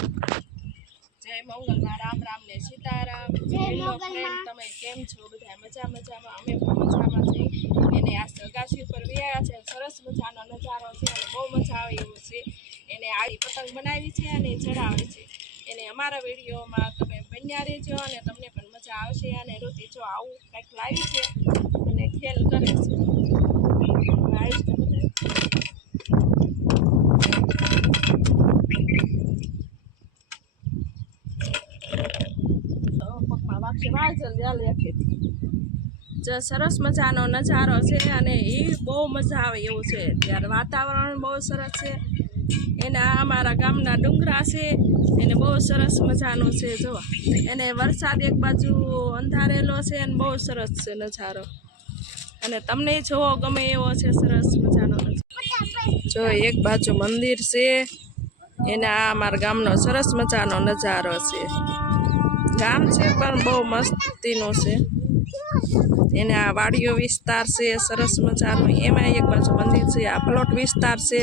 જય મંગલમાં, રામ રામ ને Sitaram. Hello friend, તમે કેમ છો? બધા મજામાં? અમે પણ મજામાં છીએ. એને આ અગાસી ઉપર વ્યાયા છે, સરસ મજાનો નજારો છે અને બહુ મજા આવે એવું છે. એને આવી પતંગ બનાવી છે અને ચડાવે છે. એને અમારા વિડીયોમાં તમે બન્યા રહેજો અને તમને પણ મજા આવશે. અને ઋતિ જો આવું કંઈક લાવી છે અને ખેલ કરે છે. આવીશ તો સરસ મજાનો નજારો છે અને એ બહુ મજા આવે એવું છે. ત્યારે વાતાવરણ બહુ સરસ છે. એના અમારા ગામના ડુંગરા છે, એને બહુ સરસ મજાનો છે. જો એને વરસાદ એક બાજુ અંધારેલો છે અને બહુ સરસ છે નજારો. અને તમને જોવો ગમે એવો છે સરસ મજાનો નજારો. જો એક બાજુ મંદિર છે, એના અમારા ગામનો સરસ મજાનો નજારો છે. ગામ છે પણ બહુ મસ્તીનું છે. એને આ વાડીઓ વિસ્તાર છે સરસ મજાનો. એમાં એક બાજુ મંદિર છે. આ પ્લોટ વિસ્તાર છે.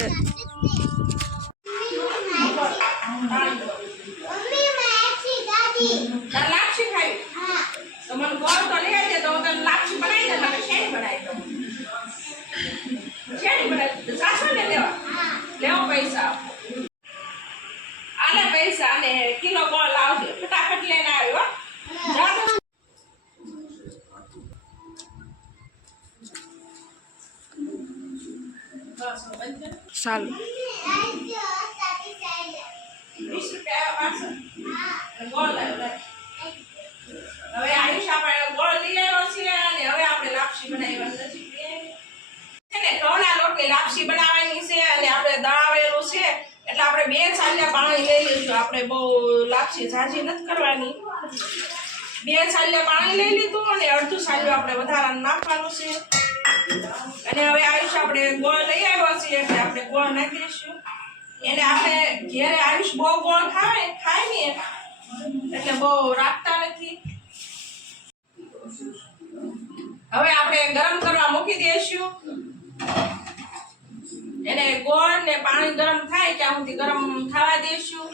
પૈસા અને કિલો ગોળ લાવજો, ફટાફટ લઈને આવ્યો. ચાલો 20 રૂપિયા ગોળ લાવ્યો. હવે આયુષ આપણે ગોળ લઈ આવ્યો છે અને હવે આપણે લાપસી બનાવવાની છે ને. ઘઉંના લોટની લાપસી બનાવવાની છે અને આપણે દળાવેલું છે એટલે આપણે 2 છાલિયા પાણી લઈ લઈશું. આપણે બહુ લાપસી ઝાઝી નથી કરવાની. 2 છાલિયા પાણી લઈ લીધું અને અડધું છાલિયું આપણે વધારાનું નાખવાનું છે. અને હવે આયુષ આપણે ગોળ લઈ આવ્યો છે એટલે આપણે ગોળ નાખી દઈશું. એને આપણે ઘેરે આયુષ બહુ ગોળ ખાય ને એટલે બહુ રાખતા નથી. હવે આપણે ગરમ કરવા મૂકી દઈશું. એને ગોળ ને પાણી ગરમ થાય ત્યાં સુધી ગરમ થવા દઈશું.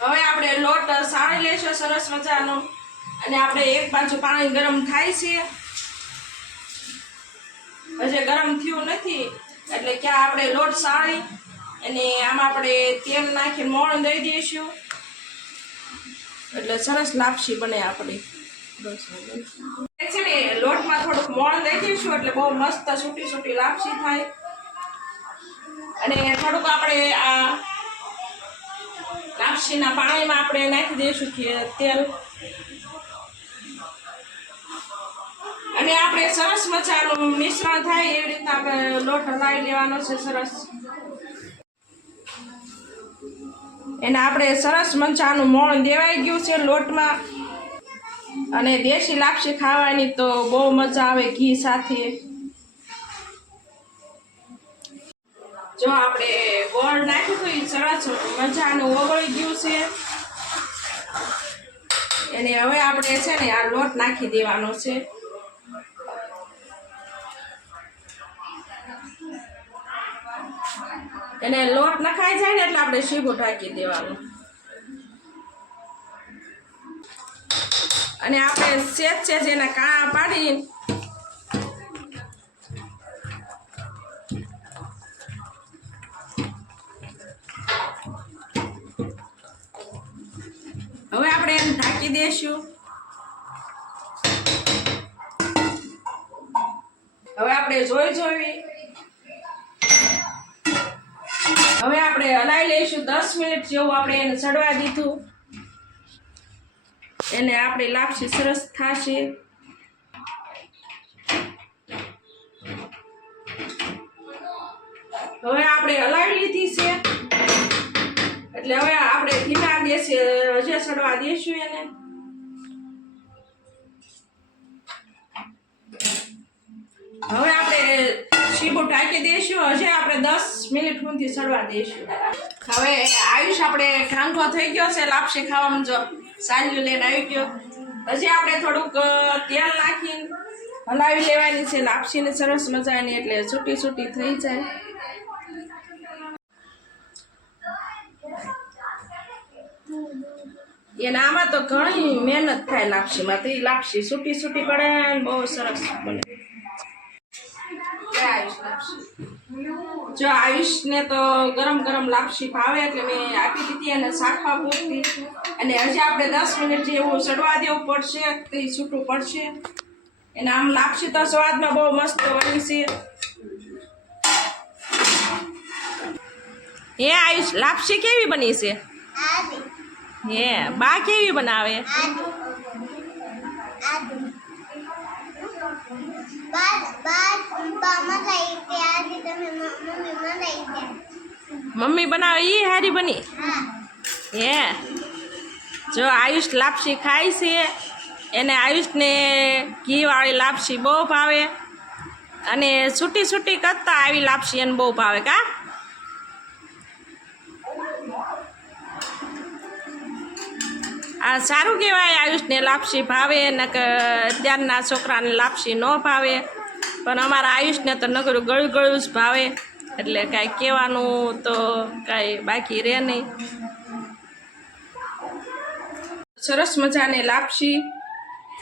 હવે આપણે લોટ સાળી લેશું સરસ મજાનો. અને આપણે એક બાજુ પાણી ગરમ થાય છે, હજી ગરમ થયું નથી એટલે ક્યાં આપણે લોટ સાળી અને આમાં આપણે તેલ નાખીને મોણ દઈ દઈશું એટલે સરસ લાપસી બને. આપણી છે ને લોટમાં થોડુંક મોણ દઈ દઈશું એટલે બહુ મસ્ત સૂટી સૂટી લાપસી થાય. અને થોડુંક આપણે આ લાપસીના પાણીમાં આપણે નાખી દઈશું તેલ. અને આપણે સરસ મજાનું મિશ્રણ થાય એવી રીતના આપણે લોટ હલાવી લેવાનો છે સરસ. એને આપણે સરસ મજાનું મોણ દેવાઈ ગયું છે લોટમાં. અને દેશી લાપસી ખાવાની તો બહુ મજા આવે ઘી સાથે. જો આપણે ગોળ નાખ્યું તો સરસ મજાનું ઓગળી ગયું છે. એને હવે આપણે છે ને આ લોટ નાખી દેવાનો છે. એને લોટ નખાઈ જાય ને એટલે આપણે સીબું ઢાંકી દેવાનું. અને આપણે સેજ એના કાણા પાડી હવે આપણે એને ઢાંકી દઈશું. હવે આપણે જોઈ હવે આપણે હલાવી લઈશું. 10 મિનિટ જેવું આપણે એને ચડવા દીધું. એને આપણી લાપસી સરસ થશે. હવે આપણે હલાવી લીધી છે એટલે હવે આપણે ધીમા ગેસે હજી ચડવા દઈશું એને. હવે આપણે સીબું ઢાંકી દઈશું. હજી આપણે 10 મિનિટ સુધી ચડવા દઈશું. હવે આયુષ આપણે ઘાંઘો થઈ ગયો છે લાપસી ખાવામાં. જો સાંજુ લઈને આવી ગયો. હજી આપણે થોડુંક તેલ નાખીને હલાવી લેવાની છે લાપસીને સરસ મજાની એટલે છૂટી છૂટી થઈ જાય. એને આમાં તો ઘણી મહેનત થાય લાપસીમાં. તો એ લાપસી સૂટી પડે ને બહુ સરસ બને. જો આયુષને તો ગરમ લાપસી ભાવે એટલે મેં આપી દીધી અને શાકવા પૂરતી. અને હજી આપણે 10 મિનિટ જેવું ચડવા દેવું પડશે તો એ છૂટું પડશે. અને આમ લાપસી તો સ્વાદમાં બહુ મસ્ત બની છે. હે આયુષ, લાપસી કેવી બની છે? હે બા કેવી બનાવે? મમ્મી બનાવે એ હારી બની. હે જો આયુષ લાપસી ખાય છે. એને આયુષને ઘીવાળી લાપસી બહુ ભાવે અને છૂટી કરતા આવી લાપસી એને બહુ ભાવે. કા આ સારું કહેવાય, આયુષને લાપસી ભાવે ને ત્યારના છોકરાને લાપસી ન ભાવે. પણ અમારા આયુષને તો નકરું ગળું જ ભાવે એટલે કાંઈ કહેવાનું તો કાંઈ બાકી રહે નહીં. સરસ મજાની લાપસી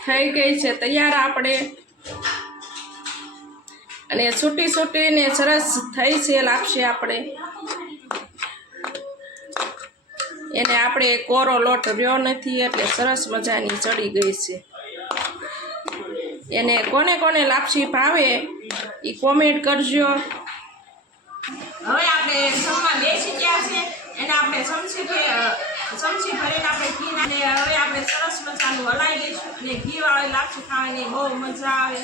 થઈ ગઈ છે તૈયાર આપણે. અને છૂટીને સરસ થઈ છે લાપસી આપણે. એને આપણે કોરો લોટ રહ્યો નથી એટલે સરસ મજાની ચડી ગઈ છે. એને કોને લાપસી ભાવે એ કોમેન્ટ કરજો. હવે આપણે જમવા બેસી ગયા છે. એને આપણે ચમચી ભરીને આપણે ઘી અને હવે આપણે સરસ મજાનું હલાવી દઈશું. અને ઘીવાળી લાપસી ખાવાની બહુ મજા આવે.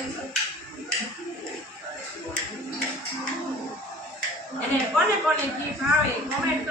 એને કોને ઘી ભાવે કોમેન્ટ